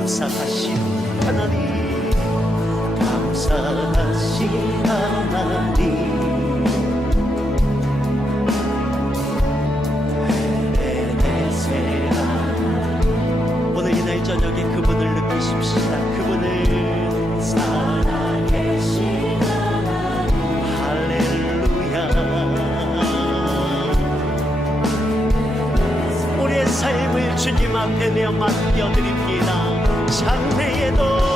감사하신 하나님, 감사하신 하나님. 오늘 이날 저녁에 그분을 느끼십시다. 그분을 살아계신 하나님. 할렐루야. 우리의 삶을 주님 앞에 내어 맡겨드립니다. 장래에도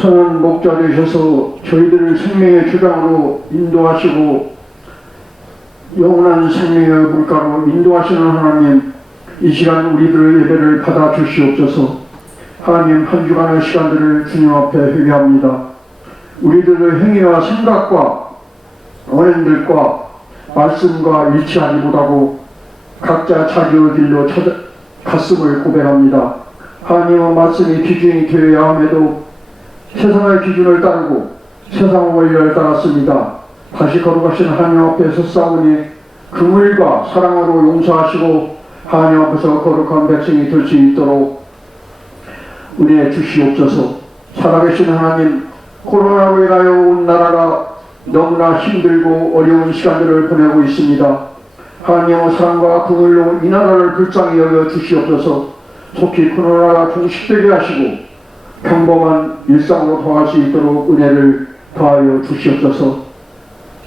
선한 목자 되셔서 저희들을 생명의 주장으로 인도하시고 영원한 생명의 물가로 인도하시는 하나님, 이 시간 우리들의 예배를 받아 주시옵소서. 하나님, 한 주간의 시간들을 주님 앞에 회개합니다. 우리들의 행위와 생각과 언행들과 말씀과 일치하지 못하고 각자 자기의 길로 갔음을 고백합니다. 하나님의 말씀이 기준이 되어야 함에도 세상의 기준을 따르고 세상의 원리를 따랐습니다. 다시 거룩하신 하나님 앞에 섰사오니 긍휼과 사랑으로 용서하시고 하나님 앞에서 거룩한 백성이 될 수 있도록 은혜 주시옵소서. 살아계신 하나님, 코로나로 인하여 온 나라가 너무나 힘들고 어려운 시간들을 보내고 있습니다. 하나님의 사랑과 긍휼로 이 나라를 불쌍히 여겨 주시옵소서. 속히 코로나가 종식되게 하시고 평범한 일상으로 돌아갈 수 있도록 은혜를 더하여 주시옵소서.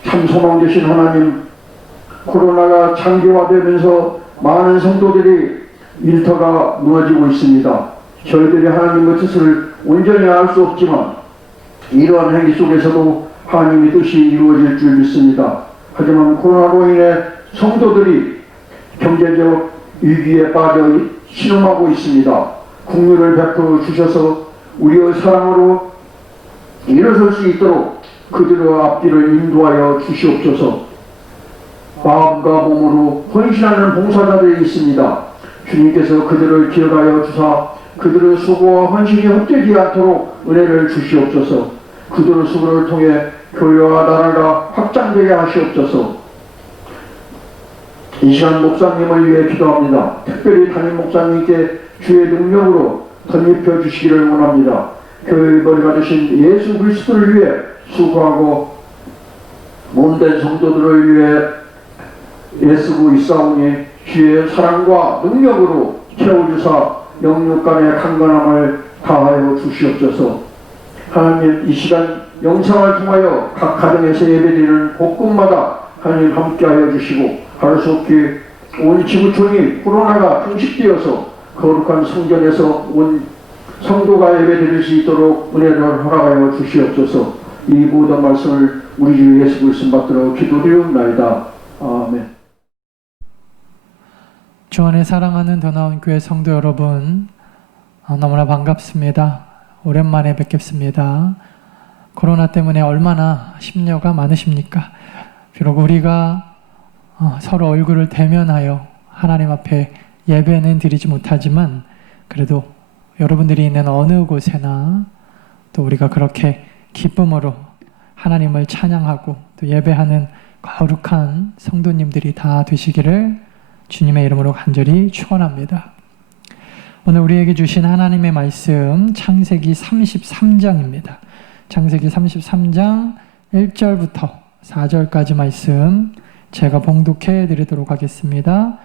참 소망 되신 하나님, 코로나가 장기화되면서 많은 성도들이 일터가 무너지고 있습니다. 저희들이 하나님의 뜻을 온전히 알 수 없지만 이러한 행위 속에서도 하나님의 뜻이 이루어질 줄 믿습니다. 하지만 코로나로 인해 성도들이 경제적 위기에 빠져 신음하고 있습니다. 긍휼을 베풀어 주셔서 우리의 사랑으로 일어설 수 있도록 그들의 앞길을 인도하여 주시옵소서. 마음과 몸으로 헌신하는 봉사자들이 있습니다. 주님께서 그들을 기억하여 주사 그들의 수고와 헌신이 헛되지 않도록 은혜를 주시옵소서. 그들의 수고를 통해 교회와 나라가 확장되게 하시옵소서. 이 시간 목사님을 위해 기도합니다. 특별히 담임 목사님께 주의 능력으로 덧입혀 주시기를 원합니다. 교회의 머리가 되신 예수 그리스도를 위해 수고하고 몸된 성도들을 위해 애쓰고 있사오니 주의 사랑과 능력으로 채워주사 영육간의 강건함을 다하여 주시옵소서. 하나님, 이 시간 영상을 통하여 각 가정에서 예배드리는 곳곳마다 하나님 함께하여 주시고 하루속히 온 지구촌이 코로나가 종식되어서 거룩한 성전에서 온 성도가 예배드릴 수 있도록 은혜를 허락하여 주시옵소서. 이 모든 말씀을 우리 주 예수 그리스도 받들어 기도드리옵나이다. 아멘. 주 안에 사랑하는 더 나은 교회 성도 여러분, 너무나 반갑습니다. 오랜만에 뵙겠습니다. 코로나 때문에 얼마나 심려가 많으십니까? 비록 우리가 서로 얼굴을 대면하여 하나님 앞에 예배는 드리지 못하지만 그래도 여러분들이 있는 어느 곳에나 또 우리가 그렇게 기쁨으로 하나님을 찬양하고 또 예배하는 거룩한 성도님들이 다 되시기를 주님의 이름으로 간절히 축원합니다. 오늘 우리에게 주신 하나님의 말씀 창세기 33장입니다. 창세기 33장 1절부터 4절까지 말씀 제가 봉독해 드리도록 하겠습니다.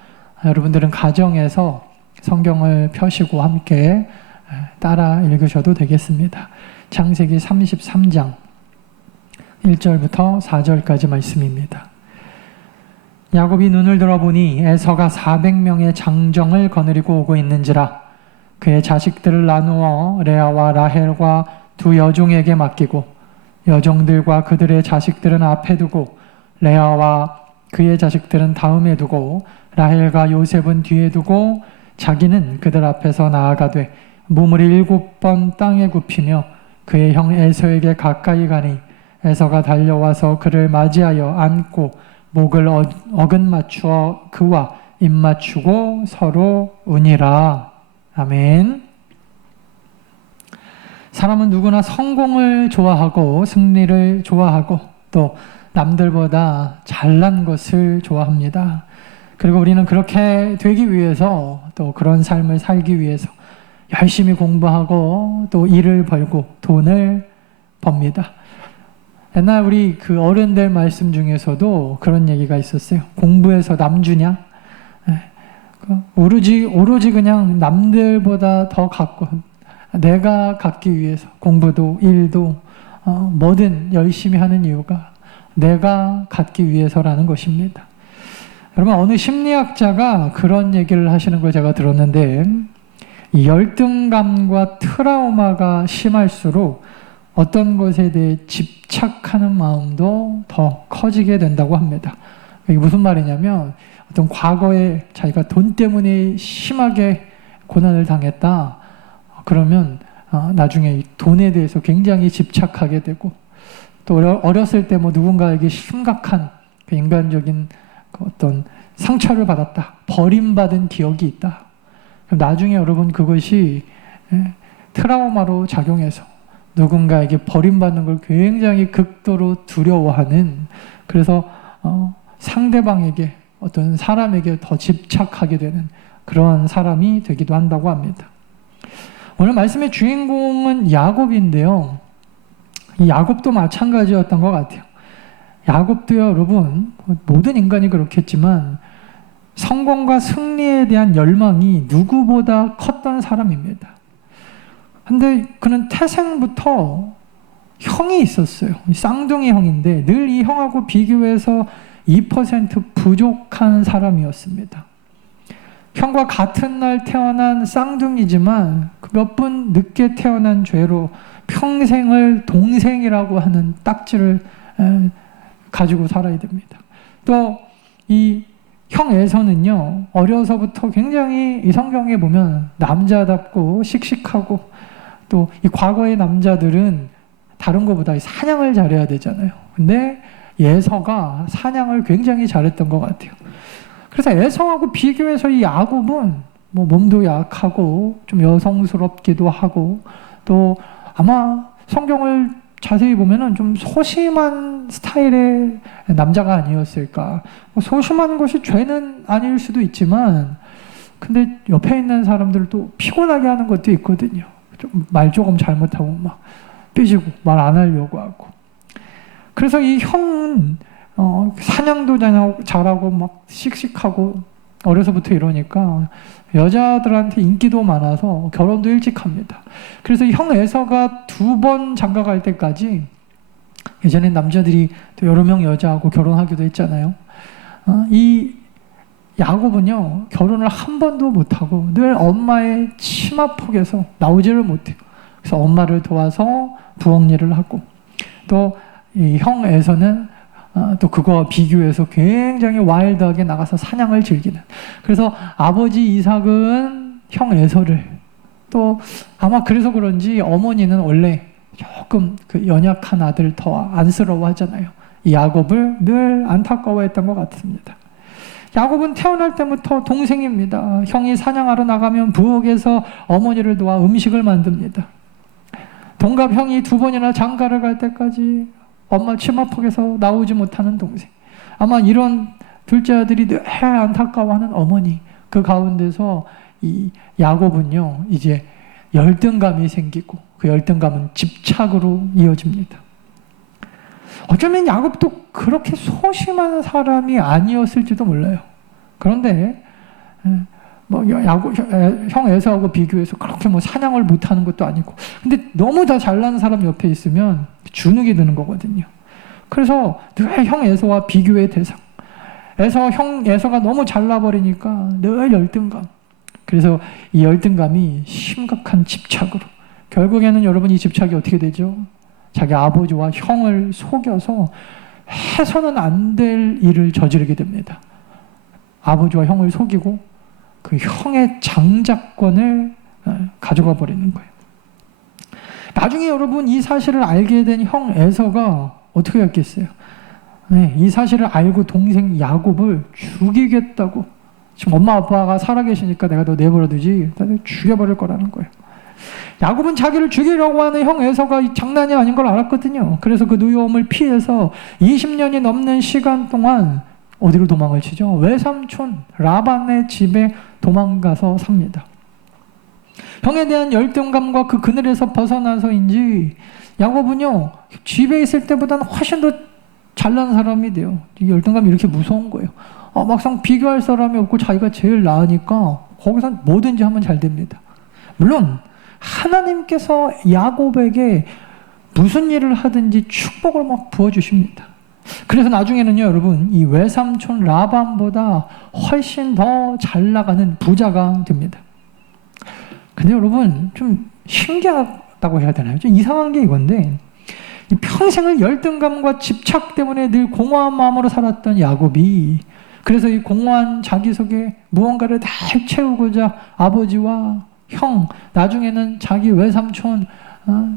여러분들은 가정에서 성경을 펴시고 함께 따라 읽으셔도 되겠습니다. 창세기 33장 1절부터 4절까지 말씀입니다. 야곱이 눈을 들어보니 에서가 400명의 장정을 거느리고 오고 있는지라 그의 자식들을 나누어 레아와 라헬과 두 여종에게 맡기고 여종들과 그들의 자식들은 앞에 두고 레아와 그의 자식들은 다음에 두고 라헬과 요셉은 뒤에 두고 자기는 그들 앞에서 나아가되 몸을 7번 땅에 굽히며 그의 형 에서에게 가까이 가니 에서가 달려와서 그를 맞이하여 안고 목을 어긋 맞추어 그와 입 맞추고 서로 우니라. 아멘. 사람은 누구나 성공을 좋아하고 승리를 좋아하고 또 남들보다 잘난 것을 좋아합니다. 그리고 우리는 그렇게 되기 위해서 또 그런 삶을 살기 위해서 열심히 공부하고 또 일을 벌고 돈을 법니다. 옛날 우리 그 어른들 말씀 중에서도 그런 얘기가 있었어요. 공부해서 남주냐? 오로지 그냥 남들보다 더 갖고 내가 갖기 위해서 공부도 일도 뭐든 열심히 하는 이유가 내가 갖기 위해서라는 것입니다. 여러분, 어느 심리학자가 그런 얘기를 하시는 걸 제가 들었는데 이 열등감과 트라우마가 심할수록 어떤 것에 대해 집착하는 마음도 더 커지게 된다고 합니다. 이게 무슨 말이냐면 어떤 과거에 자기가 돈 때문에 심하게 고난을 당했다. 그러면 나중에 이 돈에 대해서 굉장히 집착하게 되고 또 어렸을 때 뭐 누군가에게 심각한 그 인간적인 그 어떤 상처를 받았다. 버림받은 기억이 있다. 그럼 나중에 여러분 그것이 트라우마로 작용해서 누군가에게 버림받는 걸 굉장히 극도로 두려워하는 그래서 상대방에게 어떤 사람에게 더 집착하게 되는 그런 사람이 되기도 한다고 합니다. 오늘 말씀의 주인공은 야곱인데요. 이 야곱도 마찬가지였던 것 같아요. 야곱도요, 여러분, 모든 인간이 그렇겠지만 성공과 승리에 대한 열망이 누구보다 컸던 사람입니다. 근데 그는 태생부터 형이 있었어요. 쌍둥이 형인데 늘 이 형하고 비교해서 2% 부족한 사람이었습니다. 형과 같은 날 태어난 쌍둥이지만 몇 분 늦게 태어난 죄로 평생을 동생이라고 하는 딱지를 가지고 살아야 됩니다. 또 이 형 에서는요, 어려서부터 굉장히 이 성경에 보면 남자답고 씩씩하고 또 이 과거의 남자들은 다른 것보다 사냥을 잘해야 되잖아요. 근데 에서가 사냥을 굉장히 잘했던 것 같아요. 그래서 에서하고 비교해서 이 야곱은 뭐 몸도 약하고 좀 여성스럽기도 하고 또 아마 성경을 자세히 보면은 좀 소심한 스타일의 남자가 아니었을까. 뭐 소심한 것이 죄는 아닐 수도 있지만 근데 옆에 있는 사람들도 피곤하게 하는 것도 있거든요. 말 조금 잘못하고 막 삐지고 말 안 하려고 하고. 그래서 이 형은 사냥도 잘하고 막 씩씩하고 어려서부터 이러니까 여자들한테 인기도 많아서 결혼도 일찍 합니다. 그래서 형 에서가 2번 장가 갈 때까지 예전에 남자들이 또 여러 명 여자하고 결혼하기도 했잖아요. 이 야곱은요 결혼을 한 번도 못하고 늘 엄마의 치마폭에서 나오지를 못해요. 그래서 엄마를 도와서 부엌 일을 하고 또 이 형 에서는 또 그거와 비교해서 굉장히 와일드하게 나가서 사냥을 즐기는. 그래서 아버지 이삭은 형 에서를 또 아마 그래서 그런지 어머니는 원래 조금 그 연약한 아들 더 안쓰러워하잖아요. 이 야곱을 늘 안타까워했던 것 같습니다. 야곱은 태어날 때부터 동생입니다. 형이 사냥하러 나가면 부엌에서 어머니를 도와 음식을 만듭니다. 동갑 형이 2번이나 장가를 갈 때까지 엄마 치마폭에서 나오지 못하는 동생. 아마 이런 둘째 아들이 늘 안타까워하는 어머니. 그 가운데서 이 야곱은요 이제 열등감이 생기고 그 열등감은 집착으로 이어집니다. 어쩌면 야곱도 그렇게 소심한 사람이 아니었을지도 몰라요. 그런데 뭐 형 에서하고 비교해서 그렇게 뭐 사냥을 못하는 것도 아니고 근데 너무 다 잘난 사람 옆에 있으면 주눅이 드는 거거든요. 그래서 늘 형 에서와 비교의 대상. 형 에서가 너무 잘나버리니까 늘 열등감. 그래서 이 열등감이 심각한 집착으로 결국에는 여러분 이 집착이 어떻게 되죠? 자기 아버지와 형을 속여서 해서는 안 될 일을 저지르게 됩니다. 아버지와 형을 속이고 그 형의 장자권을 가져가 버리는 거예요. 나중에 여러분 이 사실을 알게 된 형 에서가 어떻게 했겠어요? 이 사실을 알고 동생 야곱을 죽이겠다고 지금 엄마 아빠가 살아계시니까 내가 너 내버려두지 죽여버릴 거라는 거예요. 야곱은 자기를 죽이려고 하는 형 에서가 장난이 아닌 걸 알았거든요. 그래서 그 누여움을 피해서 20년이 넘는 시간 동안 어디로 도망을 치죠? 외삼촌 라반의 집에 도망가서 삽니다. 형에 대한 열등감과 그 그늘에서 벗어나서인지 야곱은요 집에 있을 때보다는 훨씬 더 잘난 사람이 돼요. 이 열등감이 이렇게 무서운 거예요. 막상 비교할 사람이 없고 자기가 제일 나으니까 거기서 뭐든지 하면 잘 됩니다. 물론 하나님께서 야곱에게 무슨 일을 하든지 축복을 막 부어주십니다. 그래서 나중에는요 여러분 이 외삼촌 라반보다 훨씬 더 잘 나가는 부자가 됩니다. 근데 여러분 좀 신기하다고 해야 되나요? 좀 이상한 게 이건데 이 평생을 열등감과 집착 때문에 늘 공허한 마음으로 살았던 야곱이, 그래서 이 공허한 자기 속에 무언가를 다 채우고자 아버지와 형, 나중에는 자기 외삼촌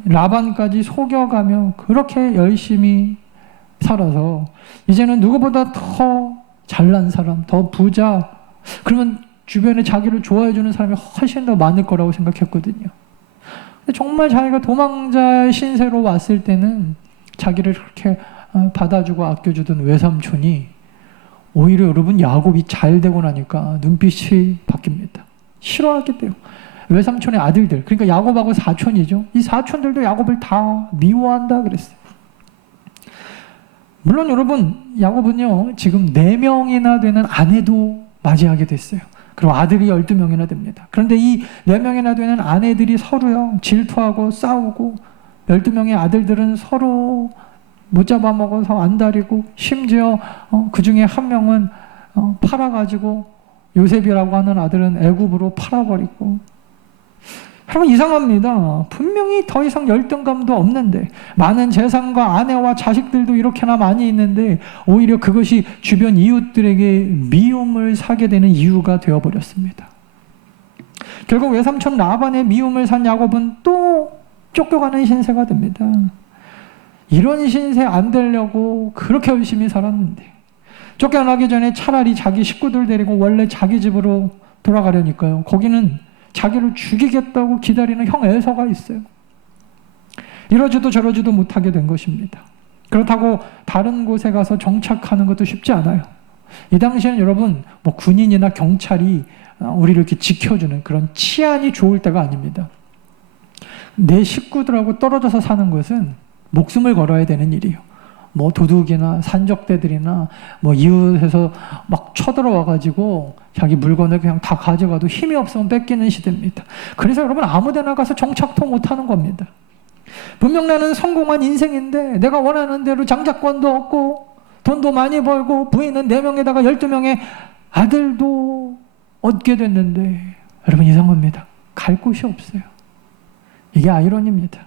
라반까지 속여가며 그렇게 열심히 살아서 이제는 누구보다 더 잘난 사람, 더 부자, 그러면 주변에 자기를 좋아해주는 사람이 훨씬 더 많을 거라고 생각했거든요. 근데 정말 자기가 도망자의 신세로 왔을 때는 자기를 그렇게 받아주고 아껴주던 외삼촌이 오히려 여러분 야곱이 잘 되고 나니까 눈빛이 바뀝니다. 싫어하게 돼요. 외삼촌의 아들들, 그러니까 야곱하고 사촌이죠. 이 사촌들도 야곱을 다 미워한다 그랬어요. 물론 여러분, 야곱은요 지금 4명이나 되는 아내도 맞이하게 됐어요. 그리고 아들이 12명이나 됩니다. 그런데 이 4명이나 되는 아내들이 서로요 질투하고 싸우고, 12명의 아들들은 서로 못 잡아먹어서 안달이고, 심지어 그 중에 한 명은 팔아가지고 요셉이라고 하는 아들은 애굽으로 팔아버리고. 여러분 이상합니다. 분명히 더 이상 열등감도 없는데, 많은 재산과 아내와 자식들도 이렇게나 많이 있는데 오히려 그것이 주변 이웃들에게 미움을 사게 되는 이유가 되어버렸습니다. 결국 외삼촌 라반의 미움을 산 야곱은 또 쫓겨가는 신세가 됩니다. 이런 신세 안 되려고 그렇게 열심히 살았는데, 쫓겨나기 전에 차라리 자기 식구들 데리고 원래 자기 집으로 돌아가려니까요, 거기는 자기를 죽이겠다고 기다리는 형 에서가 있어요. 이러지도 저러지도 못하게 된 것입니다. 그렇다고 다른 곳에 가서 정착하는 것도 쉽지 않아요. 이 당시에는 여러분 뭐 군인이나 경찰이 우리를 이렇게 지켜주는 그런 치안이 좋을 때가 아닙니다. 내 식구들하고 떨어져서 사는 것은 목숨을 걸어야 되는 일이에요. 뭐 도둑이나 산적대들이나 뭐 이웃에서 막 쳐들어와가지고 자기 물건을 그냥 다 가져가도 힘이 없으면 뺏기는 시대입니다. 그래서 여러분 아무데나 가서 정착도 못하는 겁니다. 분명 나는 성공한 인생인데 내가 원하는 대로 장자권도 얻고 돈도 많이 벌고 부인은 4명에다가 12명의 아들도 얻게 됐는데, 여러분 이상합니다. 갈 곳이 없어요. 이게 아이러니입니다.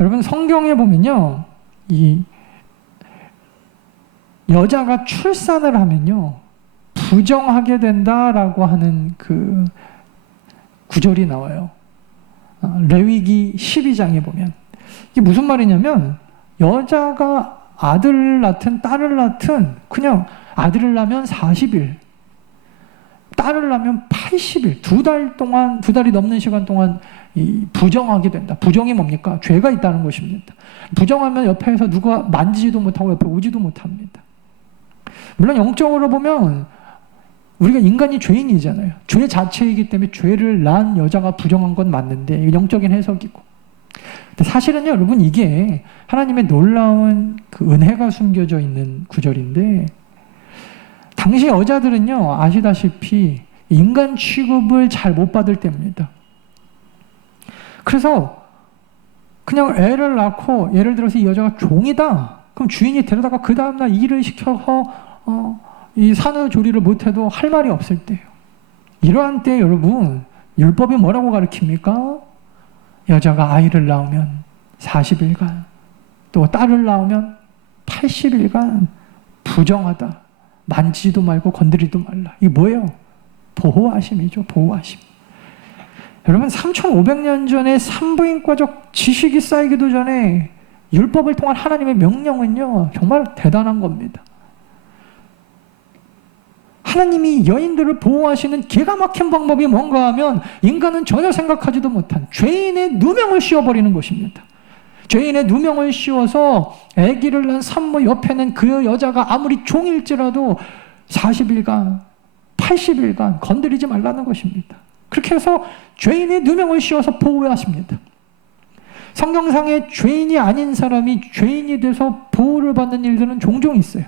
여러분 성경에 보면요, 이 여자가 출산을 하면요 부정하게 된다라고 하는 그 구절이 나와요. 레위기 12장에 보면 이게 무슨 말이냐면, 여자가 아들을 낳든 딸을 낳든 그냥 아들을 낳으면 40일, 딸을 낳으면 80일, 2달이 넘는 시간 동안 부정하게 된다. 부정이 뭡니까? 죄가 있다는 것입니다. 부정하면 옆에서 누가 만지지도 못하고 옆에 오지도 못합니다. 물론 영적으로 보면 우리가 인간이 죄인이잖아요. 죄 자체이기 때문에 죄를 낳은 여자가 부정한 건 맞는데, 이게 영적인 해석이고. 근데 사실은요 여러분, 이게 하나님의 놀라운 그 은혜가 숨겨져 있는 구절인데, 당시 여자들은요 아시다시피 인간 취급을 잘 못 받을 때입니다. 그래서 그냥 애를 낳고, 예를 들어서 이 여자가 종이다, 그럼 주인이 데려다가 그 다음날 일을 시켜서 이 산후조리를 못해도 할 말이 없을 때예요. 이러한 때 여러분 율법이 뭐라고 가르칩니까? 여자가 아이를 낳으면 40일간, 또 딸을 낳으면 80일간 부정하다, 만지지도 말고 건드리도 말라. 이게 뭐예요? 보호하심이죠. 보호하심. 여러분 3500년 전에 산부인과적 지식이 쌓이기도 전에 율법을 통한 하나님의 명령은요 정말 대단한 겁니다. 하나님이 여인들을 보호하시는 기가 막힌 방법이 뭔가 하면, 인간은 전혀 생각하지도 못한 죄인의 누명을 씌워버리는 것입니다. 죄인의 누명을 씌워서 아기를 낳은 산모 옆에는 그 여자가 아무리 종일지라도 40일간 80일간 건드리지 말라는 것입니다. 그렇게 해서 죄인의 누명을 씌워서 보호하십니다. 성경상에 죄인이 아닌 사람이 죄인이 돼서 보호를 받는 일들은 종종 있어요.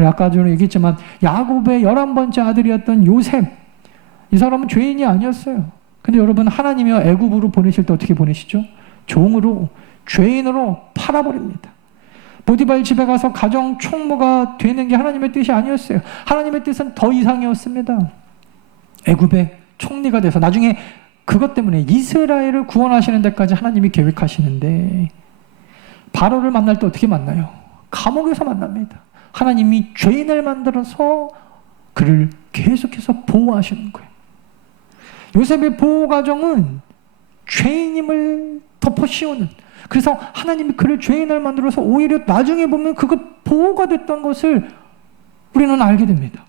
아까 전에 얘기했지만 야곱의 11번째 아들이었던 요셉, 이 사람은 죄인이 아니었어요. 근데 여러분 하나님이 애굽으로 보내실 때 어떻게 보내시죠? 종으로, 죄인으로 팔아버립니다. 보디발 집에 가서 가정 총무가 되는 게 하나님의 뜻이 아니었어요. 하나님의 뜻은 더 이상이었습니다. 애굽의 총리가 돼서 나중에 그것 때문에 이스라엘을 구원하시는 데까지 하나님이 계획하시는데 바로를 만날 때 어떻게 만나요? 감옥에서 만납니다. 하나님이 죄인을 만들어서 그를 계속해서 보호하시는 거예요. 요셉의 보호 과정은 죄인임을 덮어씌우는, 그래서 하나님이 그를 죄인을 만들어서 오히려 나중에 보면 그것 보호가 됐던 것을 우리는 알게 됩니다.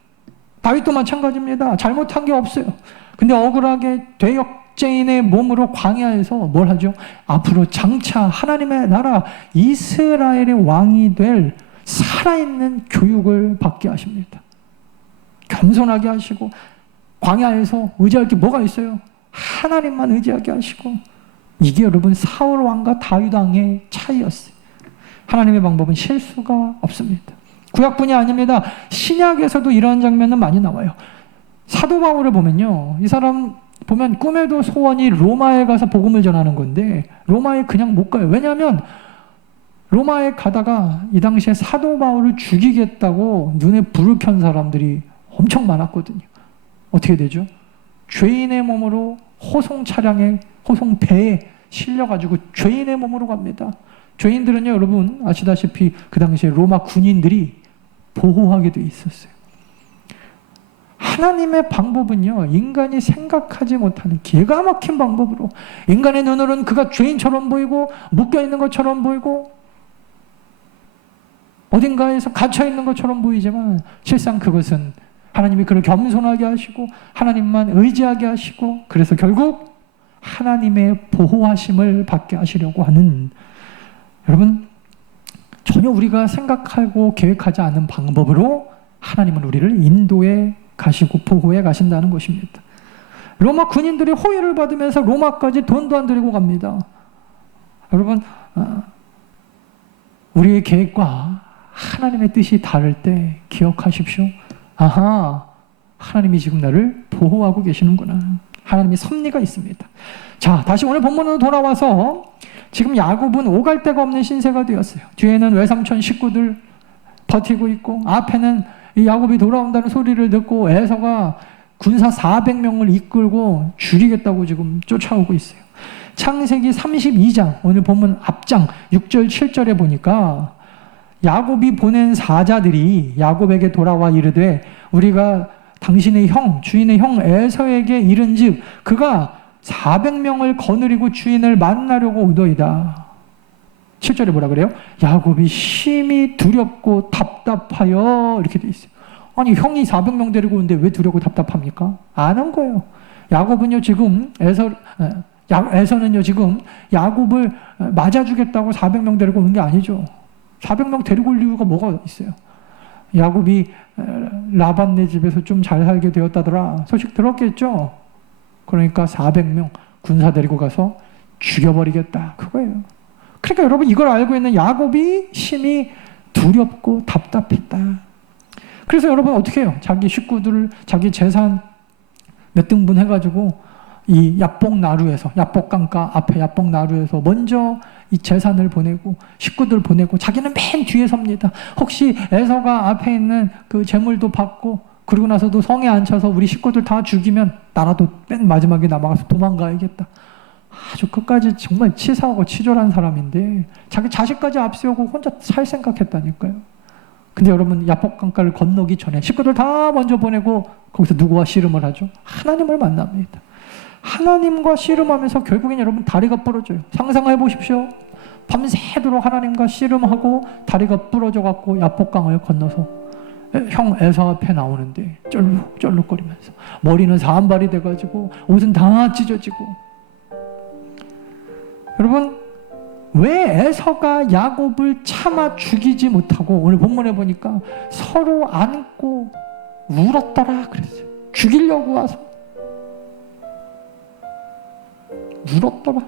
다윗도 마찬가지입니다. 잘못한 게 없어요. 근데 억울하게 대역죄인의 몸으로 광야에서 뭘 하죠? 앞으로 장차 하나님의 나라 이스라엘의 왕이 될 살아있는 교육을 받게 하십니다. 겸손하게 하시고 광야에서 의지할 게 뭐가 있어요? 하나님만 의지하게 하시고, 이게 여러분 사울 왕과 다윗 왕의 차이였어요. 하나님의 방법은 실수가 없습니다. 구약뿐이 아닙니다. 신약에서도 이런 장면은 많이 나와요. 사도 바울을 보면요, 이 사람 보면 꿈에도 소원이 로마에 가서 복음을 전하는 건데 로마에 그냥 못 가요. 왜냐하면 로마에 가다가 이 당시에 사도 바울을 죽이겠다고 눈에 불을 켠 사람들이 엄청 많았거든요. 어떻게 되죠? 죄인의 몸으로 호송 차량에, 호송 배에 실려가지고 죄인의 몸으로 갑니다. 죄인들은요, 여러분 아시다시피 그 당시에 로마 군인들이 보호하게 돼 있었어요. 하나님의 방법은요, 인간이 생각하지 못하는 기가 막힌 방법으로, 인간의 눈으로는 그가 죄인처럼 보이고 묶여있는 것처럼 보이고 어딘가에서 갇혀있는 것처럼 보이지만 실상 그것은 하나님이 그를 겸손하게 하시고 하나님만 의지하게 하시고, 그래서 결국 하나님의 보호하심을 받게 하시려고 하는, 여러분 전혀 우리가 생각하고 계획하지 않은 방법으로 하나님은 우리를 인도해 가시고 보호해 가신다는 것입니다. 로마 군인들이 호의를 받으면서 로마까지 돈도 안 들이고 갑니다. 여러분, 우리의 계획과 하나님의 뜻이 다를 때 기억하십시오. 아하, 하나님이 지금 나를 보호하고 계시는구나. 하나님의 섭리가 있습니다. 자, 다시 오늘 본문으로 돌아와서 지금 야곱은 오갈 데가 없는 신세가 되었어요. 뒤에는 외삼촌 식구들 버티고 있고, 앞에는 이 야곱이 돌아온다는 소리를 듣고 에서가 군사 400명을 이끌고 죽이겠다고 지금 쫓아오고 있어요. 창세기 32장, 오늘 본문 앞장 6절 7절에 보니까 야곱이 보낸 사자들이 야곱에게 돌아와 이르되 우리가 당신의 형, 주인의 형 에서에게 이른즉 그가 400명을 거느리고 주인을 만나려고 오더이다. 7절에 뭐라 그래요? 야곱이 심히 두렵고 답답하여, 이렇게 돼 있어요. 아니, 형이 400명 데리고 오는데 왜 두렵고 답답합니까? 아는 거예요. 야곱은요 지금 에서는요 지금 야곱을 맞아주겠다고 400명 데리고 오는 게 아니죠. 400명 데리고 올 이유가 뭐가 있어요? 야곱이 라반네 집에서 좀 잘 살게 되었다더라 소식 들었겠죠? 그러니까 400명 군사 데리고 가서 죽여버리겠다, 그거예요. 그러니까 여러분 이걸 알고 있는 야곱이 심히 두렵고 답답했다. 그래서 여러분 어떻게 해요? 자기 식구들을, 자기 재산 몇 등분 해가지고 이 야복나루에서, 야복강가 앞에 야복나루에서 먼저 이 재산을 보내고 식구들 보내고 자기는 맨 뒤에 섭니다. 혹시 에서가 앞에 있는 그 재물도 받고 그러고 나서도 성에 앉혀서 우리 식구들 다 죽이면 나라도 맨 마지막에 남아가서 도망가야겠다. 아주 끝까지 정말 치사하고 치졸한 사람인데 자기 자식까지 앞세우고 혼자 살 생각했다니까요. 근데 여러분 야복강가를 건너기 전에 식구들 다 먼저 보내고 거기서 누구와 씨름을 하죠? 하나님을 만납니다. 하나님과 씨름하면서 결국엔 여러분 다리가 부러져요. 상상해 보십시오. 밤새도록 하나님과 씨름하고 다리가 부러져 갖고 야복강을 건너서 형 에서 앞에 나오는데 쩔룩쩔룩거리면서 머리는 사한발이 돼가지고 옷은 다 찢어지고. 여러분 왜 에서가 야곱을 참아 죽이지 못하고 오늘 본문에 보니까 서로 안고 울었더라 그랬어요. 죽이려고 와서 울었더라.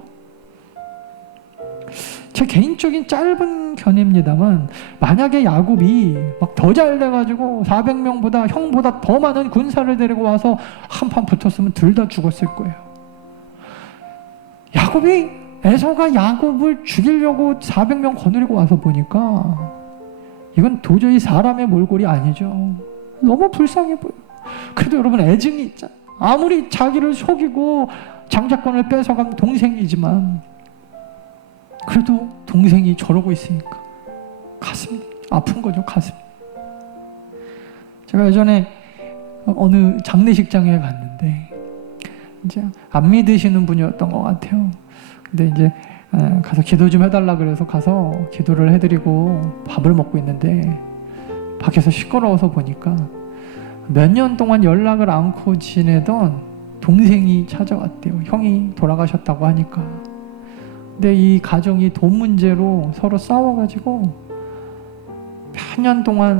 제 개인적인 짧은 견해입니다만 만약에 야곱이 막 더 잘 돼가지고 400명보다 형보다 더 많은 군사를 데리고 와서 한판 붙었으면 둘 다 죽었을 거예요. 에서가 야곱을 죽이려고 400명 거느리고 와서 보니까 이건 도저히 사람의 몰골이 아니죠. 너무 불쌍해 보여요. 그래도 여러분 애증이 있잖아요. 아무리 자기를 속이고 장자권을 뺏어간 동생이지만 그래도 동생이 저러고 있으니까 가슴이 아픈 거죠. 가슴이. 제가 예전에 어느 장례식장에 갔는데 이제 안 믿으시는 분이었던 것 같아요. 근데 이제 가서 기도 좀 해달라 그래서 가서 기도를 해드리고 밥을 먹고 있는데 밖에서 시끄러워서 보니까 몇 년 동안 연락을 않고 지내던 동생이 찾아왔대요. 형이 돌아가셨다고 하니까. 근데 이 가정이 돈 문제로 서로 싸워가지고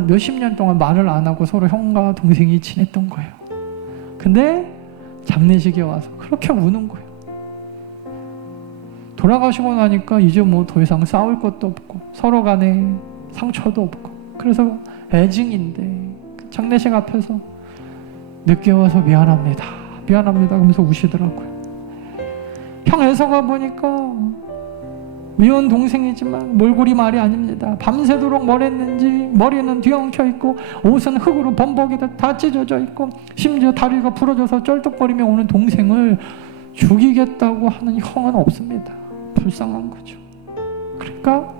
몇십 년 동안 말을 안 하고 서로 형과 동생이 지냈던 거예요. 근데 장례식에 와서 그렇게 우는 거예요. 돌아가시고 나니까 이제 뭐 더 이상 싸울 것도 없고 서로 간에 상처도 없고 그래서 애증인데 장례식 앞에서 늦게 와서 미안합니다 그러면서 우시더라고요. 형 애서가 보니까 미운 동생이지만 몰골이 말이 아닙니다. 밤새도록 뭘 했는지 머리는 뒤엉켜 있고 옷은 흙으로 범벅이다 다 찢어져 있고 심지어 다리가 부러져서 쩔뚝거리며 오는 동생을 죽이겠다고 하는 형은 없습니다. 불쌍한 거죠. 그러니까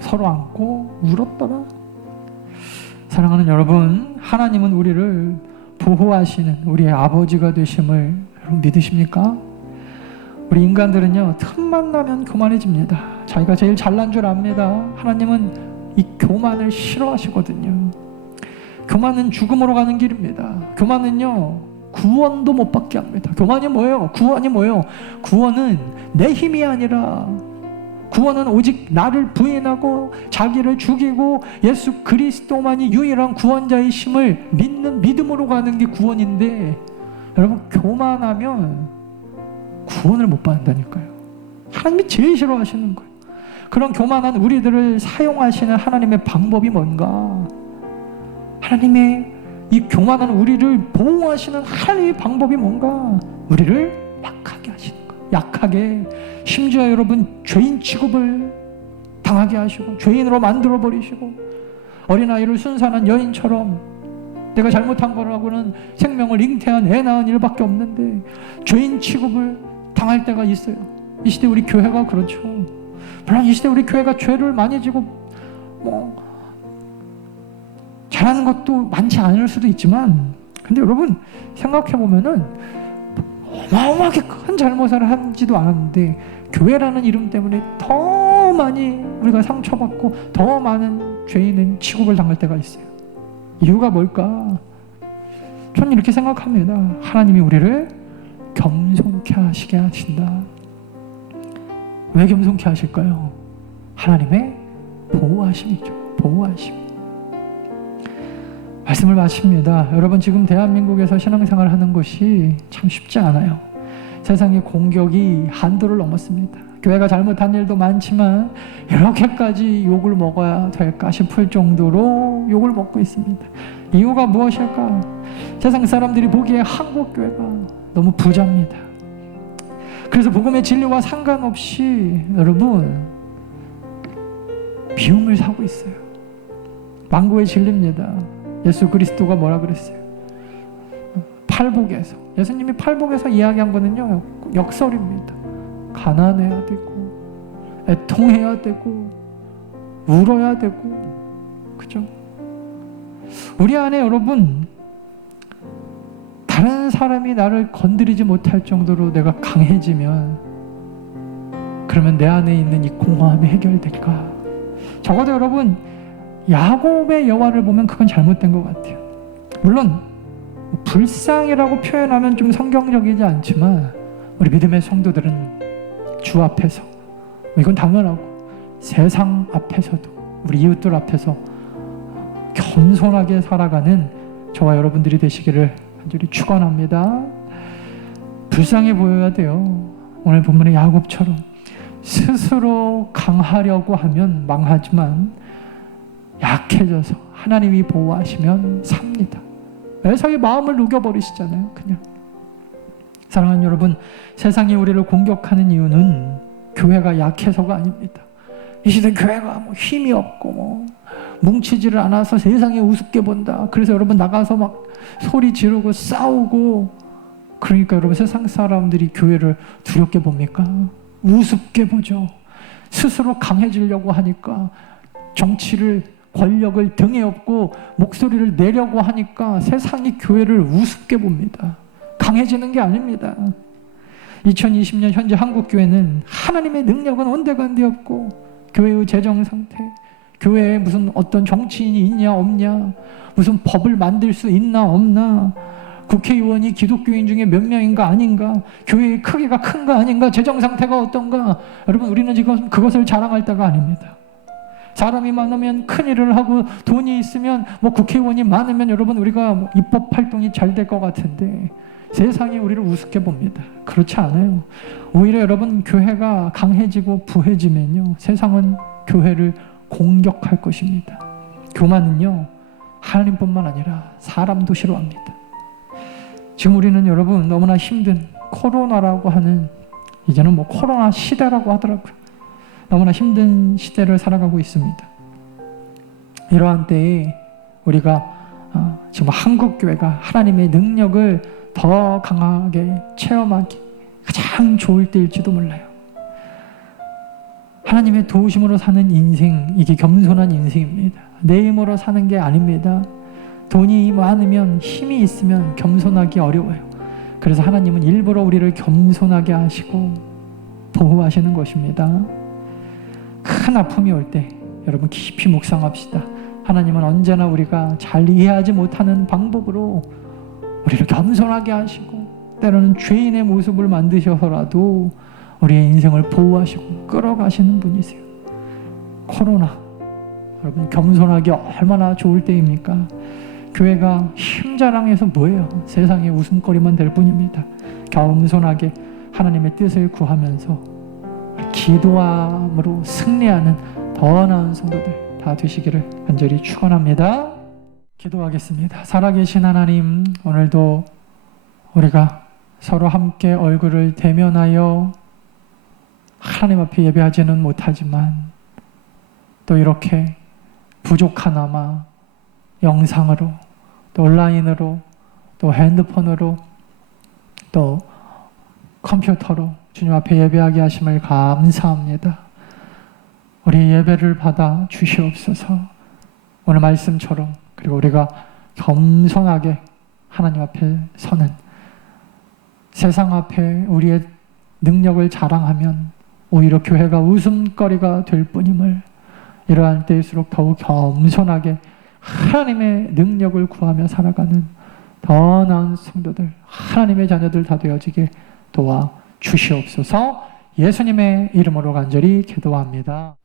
서로 안고 울었더라. 사랑하는 여러분, 하나님은 우리를 보호하시는 우리의 아버지가 되심을 여러분 믿으십니까? 우리 인간들은요, 틈만 나면 교만해집니다. 자기가 제일 잘난 줄 압니다. 하나님은 이 교만을 싫어하시거든요. 교만은 죽음으로 가는 길입니다. 교만은요, 구원도 못 받게 합니다. 교만이 뭐예요? 구원이 뭐예요? 구원은 내 힘이 아니라 구원은 오직 나를 부인하고 자기를 죽이고 예수 그리스도만이 유일한 구원자이심을 믿는 믿음으로 가는 게 구원인데, 여러분 교만하면 구원을 못 받는다니까요. 하나님이 제일 싫어하시는 거예요. 그런 교만한 우리들을 사용하시는 하나님의 방법이 뭔가? 하나님의 이 교만한 우리를 보호하시는 하나님의 방법이 뭔가? 우리를 약하게 하시는 거예요. 약하게. 심지어 여러분 죄인 취급을 당하게 하시고 죄인으로 만들어 버리시고 어린아이를 순산한 여인처럼 내가 잘못한 거라고는 생명을 잉태한 애 낳은 일밖에 없는데 죄인 취급을 당할 때가 있어요. 이 시대 우리 교회가 그렇죠. 물론 이 시대 우리 교회가 죄를 많이 지고 뭐 잘하는 것도 많지 않을 수도 있지만, 근데 여러분 생각해보면은 어마어마하게 큰 잘못을 한지도 않았는데 교회라는 이름 때문에 더 많이 우리가 상처받고 더 많은 죄인은 취급을 당할 때가 있어요. 이유가 뭘까? 저는 이렇게 생각합니다. 하나님이 우리를 겸손케 하시게 하신다. 왜 겸손케 하실까요? 하나님의 보호하심이죠. 보호하심. 말씀을 마칩니다. 여러분, 지금 대한민국에서 신앙생활 하는 것이 참 쉽지 않아요. 세상의 공격이 한도를 넘었습니다. 교회가 잘못한 일도 많지만 이렇게까지 욕을 먹어야 될까 싶을 정도로 욕을 먹고 있습니다. 이유가 무엇일까? 세상 사람들이 보기에 한국교회가 너무 부자입니다. 그래서 복음의 진리와 상관없이 여러분 비움을 사고 있어요. 망고의 진리입니다. 예수 그리스도가 뭐라 그랬어요? 팔복에서, 예수님이 팔복에서 이야기한 거는요 역설입니다. 가난해야 되고 애통해야 되고 울어야 되고, 그죠? 우리 안에 여러분 다른 사람이 나를 건드리지 못할 정도로 내가 강해지면 그러면 내 안에 있는 이 공허함이 해결될까? 적어도 여러분 야곱의 여호와를 보면 그건 잘못된 것 같아요. 물론 불쌍이라고 표현하면 좀 성경적이지 않지만 우리 믿음의 성도들은 주 앞에서, 이건 당연하고 세상 앞에서도 우리 이웃들 앞에서 겸손하게 살아가는 저와 여러분들이 되시기를 간절히 축원합니다. 불쌍해 보여야 돼요. 오늘 본문의 야곱처럼 스스로 강하려고 하면 망하지만 약해져서 하나님이 보호하시면 삽니다. 에서의 마음을 녹여버리시잖아요. 그냥. 사랑하는 여러분, 세상이 우리를 공격하는 이유는 교회가 약해서가 아닙니다. 이 시대 교회가 뭐 힘이 없고 뭐 뭉치지를 않아서 세상에 우습게 본다. 그래서 여러분 나가서 막 소리 지르고 싸우고 그러니까 여러분, 세상 사람들이 교회를 두렵게 봅니까? 우습게 보죠. 스스로 강해지려고 하니까, 정치를, 권력을 등에 업고 목소리를 내려고 하니까 세상이 교회를 우습게 봅니다. 강해지는 게 아닙니다. 2020년 현재 한국교회는 하나님의 능력은 온데간데 없고, 교회의 재정 상태, 교회에 무슨 어떤 정치인이 있냐 없냐, 무슨 법을 만들 수 있나 없나, 국회의원이 기독교인 중에 몇 명인가 아닌가, 교회의 크기가 큰가 아닌가, 재정 상태가 어떤가, 여러분, 우리는 지금 그것을 자랑할 때가 아닙니다. 사람이 많으면 큰 일을 하고 돈이 있으면 뭐 국회의원이 많으면 여러분, 우리가 뭐 입법 활동이 잘 될 것 같은데 세상이 우리를 우습게 봅니다. 그렇지 않아요. 오히려 여러분, 교회가 강해지고 부해지면요, 세상은 교회를 공격할 것입니다. 교만은요, 하나님뿐만 아니라 사람도 싫어합니다. 지금 우리는 여러분, 너무나 힘든 코로나라고 하는, 이제는 뭐 코로나 시대라고 하더라고요. 너무나 힘든 시대를 살아가고 있습니다. 이러한 때에 우리가 지금 한국교회가 하나님의 능력을 더 강하게 체험하기 가장 좋을 때일지도 몰라요. 하나님의 도우심으로 사는 인생, 이게 겸손한 인생입니다. 내 힘으로 사는 게 아닙니다. 돈이 많으면, 힘이 있으면 겸손하기 어려워요. 그래서 하나님은 일부러 우리를 겸손하게 하시고 보호하시는 것입니다. 큰 아픔이 올 때 여러분, 깊이 묵상합시다. 하나님은 언제나 우리가 잘 이해하지 못하는 방법으로 우리를 겸손하게 하시고, 때로는 죄인의 모습을 만드셔서라도 우리의 인생을 보호하시고 끌어가시는 분이세요. 코로나, 여러분, 겸손하기 얼마나 좋을 때입니까? 교회가 힘자랑해서 뭐예요? 세상에 웃음거리만 될 뿐입니다. 겸손하게 하나님의 뜻을 구하면서 기도함으로 승리하는 더 나은 성도들 다 되시기를 간절히 축원합니다. 기도하겠습니다. 살아계신 하나님, 오늘도 우리가 서로 함께 얼굴을 대면하여 하나님 앞에 예배하지는 못하지만 또 이렇게 부족하나마 영상으로, 또 온라인으로, 또 핸드폰으로, 또 컴퓨터로 주님 앞에 예배하게 하심을 감사합니다. 우리 예배를 받아 주시옵소서. 오늘 말씀처럼, 그리고 우리가 겸손하게 하나님 앞에 서는, 세상 앞에 우리의 능력을 자랑하면 오히려 교회가 웃음거리가 될 뿐임을, 이러한 때일수록 더욱 겸손하게 하나님의 능력을 구하며 살아가는 더 나은 성도들, 하나님의 자녀들 다 되어지게 도와 주시옵소서. 예수님의 이름으로 간절히 기도합니다.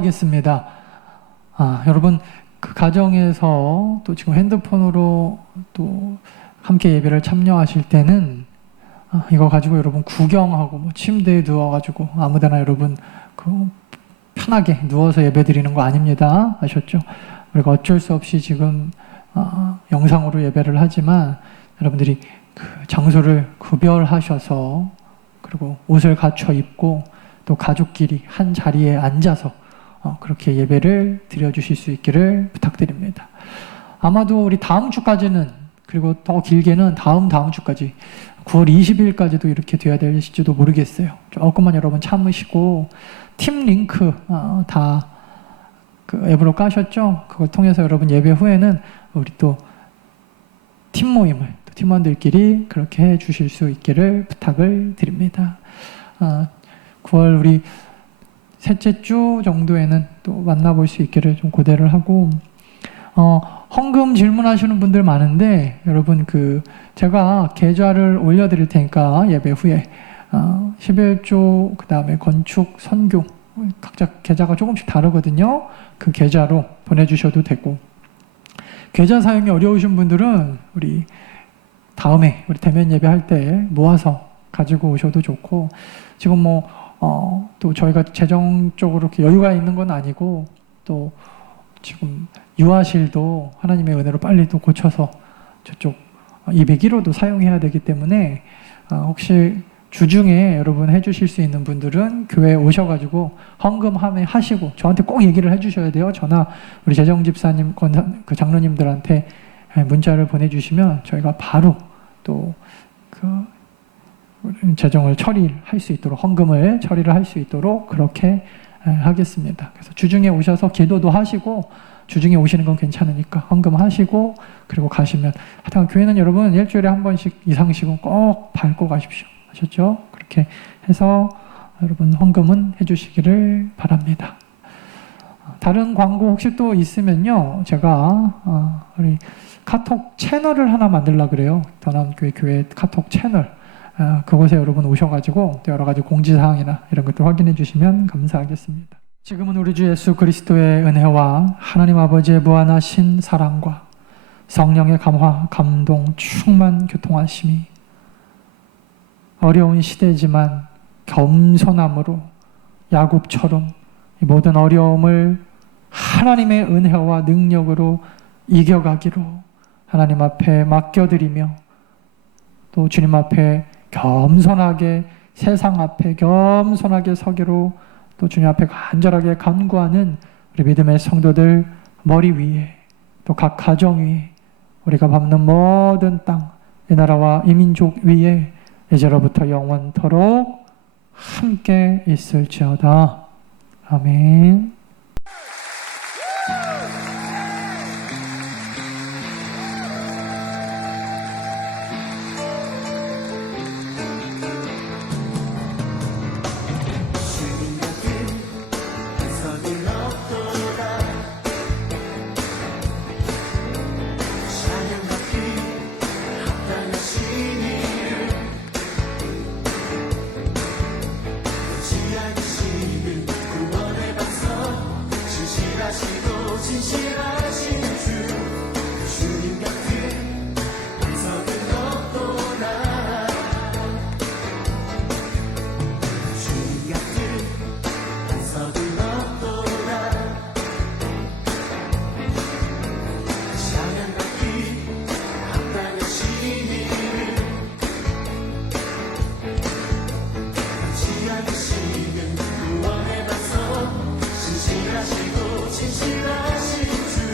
구경하겠습니다. 여러분 그 가정에서 또 지금 핸드폰으로 또 함께 예배를 참여하실 때는 이거 가지고 여러분 구경하고 뭐 침대에 누워가지고 아무데나 여러분 그 편하게 누워서 예배 드리는 거 아닙니다. 아셨죠? 우리가 어쩔 수 없이 지금 영상으로 예배를 하지만 여러분들이 그 장소를 구별하셔서 그리고 옷을 갖춰 입고 또 가족끼리 한 자리에 앉아서 그렇게 예배를 드려주실 수 있기를 부탁드립니다. 아마도 우리 다음 주까지는 그리고 더 길게는 다음 주까지 9월 20일까지도 이렇게 돼야 될지도 모르겠어요. 조금만 여러분 참으시고 팀 링크 다 그 앱으로 까셨죠? 그걸 통해서 여러분 예배 후에는 우리 또 팀 모임을 또 팀원들끼리 그렇게 해 주실 수 있기를 부탁을 드립니다. 9월 우리 셋째 주 정도에는 또 만나볼 수 있기를 좀 고대를 하고 헌금 질문하시는 분들 많은데 여러분 그 제가 계좌를 올려드릴 테니까 예배 후에 11조 그 다음에 건축 선교 각자 계좌가 조금씩 다르거든요. 그 계좌로 보내주셔도 되고 계좌 사용이 어려우신 분들은 우리 다음에 우리 대면 예배할 때 모아서 가지고 오셔도 좋고 지금 뭐 또 저희가 재정적으로 이렇게 여유가 있는 건 아니고 또 지금 유아실도 하나님의 은혜로 빨리 또 고쳐서 저쪽 201호도 사용해야 되기 때문에 혹시 주중에 여러분 해주실 수 있는 분들은 교회에 오셔가지고 헌금함에 하시고 저한테 꼭 얘기를 해주셔야 돼요. 저나 우리 재정집사님, 그 장로님들한테 문자를 보내주시면 저희가 바로 또 그 재정을 처리할 수 있도록 헌금을 처리를 할 수 있도록 그렇게 하겠습니다. 그래서 주중에 오셔서 기도도 하시고 주중에 오시는 건 괜찮으니까 헌금하시고 그리고 가시면 하여튼 교회는 여러분 일주일에 한 번씩 이상씩은 꼭 밟고 가십시오. 아셨죠? 그렇게 해서 여러분 헌금은 해주시기를 바랍니다. 다른 광고 혹시 또 있으면요 제가 우리 카톡 채널을 하나 만들려고 그래요. 더나은교회 교회 카톡 채널 그곳에 여러분 오셔가지고 또 여러 가지 공지사항이나 이런 것들 확인해 주시면 감사하겠습니다. 지금은 우리 주 예수 그리스도의 은혜와 하나님 아버지의 무한하신 사랑과 성령의 감화, 감동, 충만 교통하심이 어려운 시대지만 겸손함으로 야곱처럼 이 모든 어려움을 하나님의 은혜와 능력으로 이겨가기로 하나님 앞에 맡겨드리며 또 주님 앞에 겸손하게 세상 앞에 겸손하게 서기로 또 주님 앞에 간절하게 간구하는 우리 믿음의 성도들 머리 위에 또 각 가정 위에 우리가 밟는 모든 땅 이 나라와 이 민족 위에 이제로부터 영원토록 함께 있을지어다. 아멘. 진실하시고 진실하신 주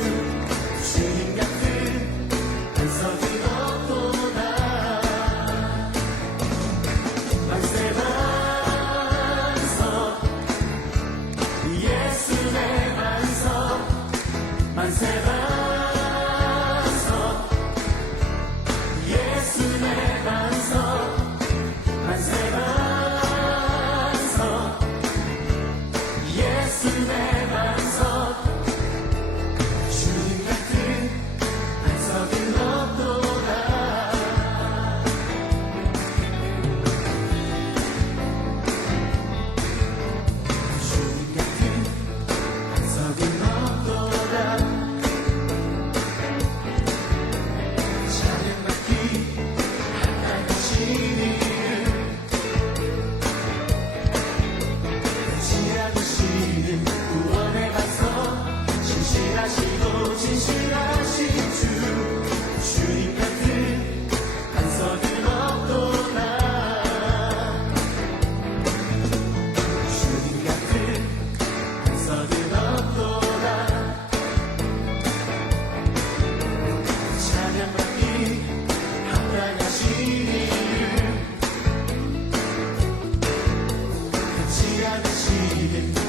위해